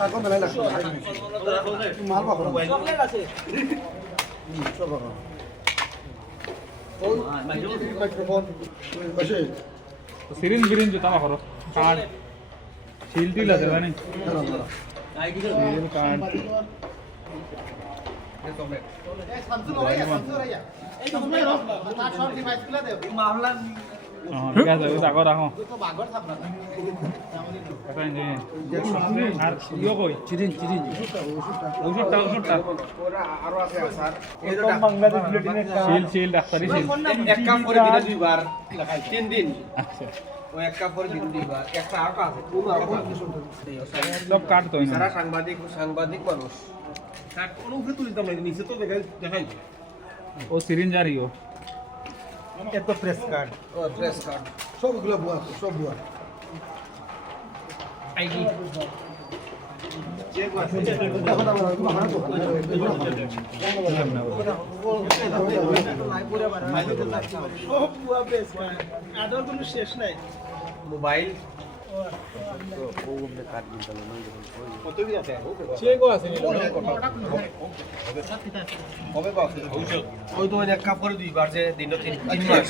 কাগজ মেলাই লাগছে মাল পাবো চকলেট আছে সব পাবো ওই মাইক্রোফোন বসে সিরিঞ্জ বিরিঞ্জ জুতা করো কার্ড শিল টিল আছে জানি শিল কার্ড ঠিক আছে ওই আগত রাখো আর ইয়ে কই চিরিন চিরিন ওষুধটা ওষুধটা আরো আছে স্যার এই যে বাংলাদেশ বুলেটিনের শিল শিল ডাক্তারি শিল এক কাপ করে দিলে দুইবার 3 দিন আচ্ছা ওই এক কাপ করে দিলে দুইবার একটা আর আছে কোন আর সব কাট তো সারা সাংবাদিক মানুষ কাট কোন উপরে তুলতাম না নিচে তো দেখাই ও সিরিঞ্জ আর ইও এত প্রেস কার্ড ও প্রেস কার্ড সবগুলো বুয়া সব বুয়া আইডি এখন আমরা সব বুয়া প্রেস কার্ড আদর কোনো শেষ নাই মোবাইল ওই তো এক কাপ করে দুইবার যে দিন 3 মাস